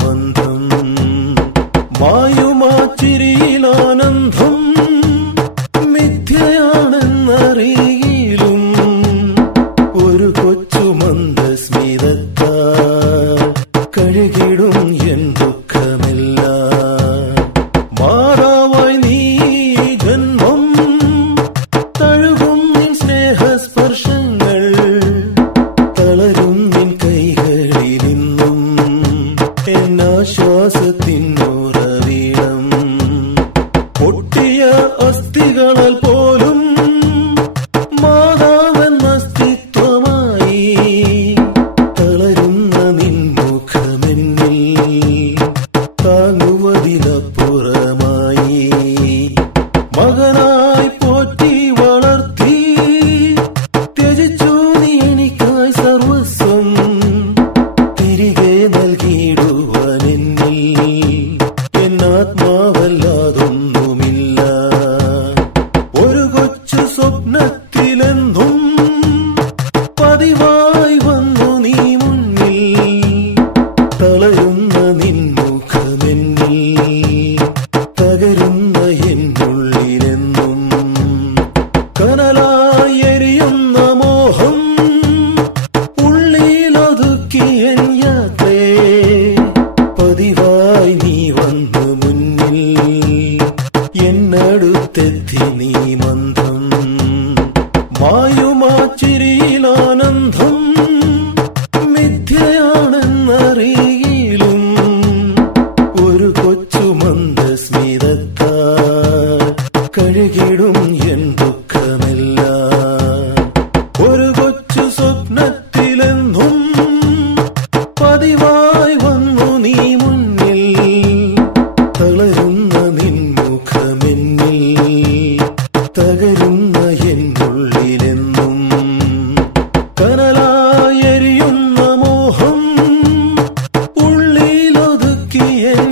മന്ദം മായുമാച്ചിരിയിലാനന്ദം മിഥ്യയാണെന്നറിയിലും ഒരു കൊച്ചു മന്ദസ്മിതത്താൽ കഴുകിടും എൻ ദുഃഖമെല്ലാം. മാറാവായി നീ ജന്മം തഴുകും നിൻ സ്നേഹസ്പർശങ്ങൾ തളരും നിൻ കൈകളിൽ നിന്നും എന്നാശ്വാസത്തിനുറവിടം. പൊട്ടിയ അസ്ഥികളാൽ പോലും മാതാവൻ അസ്തിത്വമായി തളരുന്ന നിൻ മുഖമെന്നിൽ താങ്ങുവതിലപ്പുറമായി. മകനായി പോറ്റി വളർത്തി ത്യജിച്ചു നീ എനിക്കായി സർവസ്വം തിരികെ നൽകിയിടുവാനെന്നിൽ എന്നാത്മാവല്ലാതൊന്നുമില്ല. ഒരു കൊച്ചു സ്വപ്നത്തിലെന്നും പതിവായി വന്നു നീ മുന്നിൽ തളരുന്ന നിൻ മുഖമെന്നിൽ തകരുന്ന എന്നുള്ളിലെന്നും കനലായി എരിയുന്ന മോഹം ഉള്ളിലൊതുക്കി എൻ യാത്രേ. പതിവായി നീ വന്നു മുന്നിൽ എന്നടുത്തെത്തി നീ മന്ദം മായുമാച്ചിരിയിലാനന്ദം മിഥ്യയാണെന്നറിയിലും ഒരു കൊച്ചു മന്ദസ്മിതത്താൽ കഴുകിടും എൻ ദുഃഖമെല്ലാം. ഒരു കൊച്ചു സ്വപ്നത്തിലെന്നും പതിവായി വന്നു നീ മുന്നിൽ തളരുന്ന നിൻ മുഖമെന്നിൽ തകരുന്ന എന്നുള്ളിലെന്നും കനലായി എരിയുന്ന മോഹം ഉള്ളിലൊതുക്കി എൻ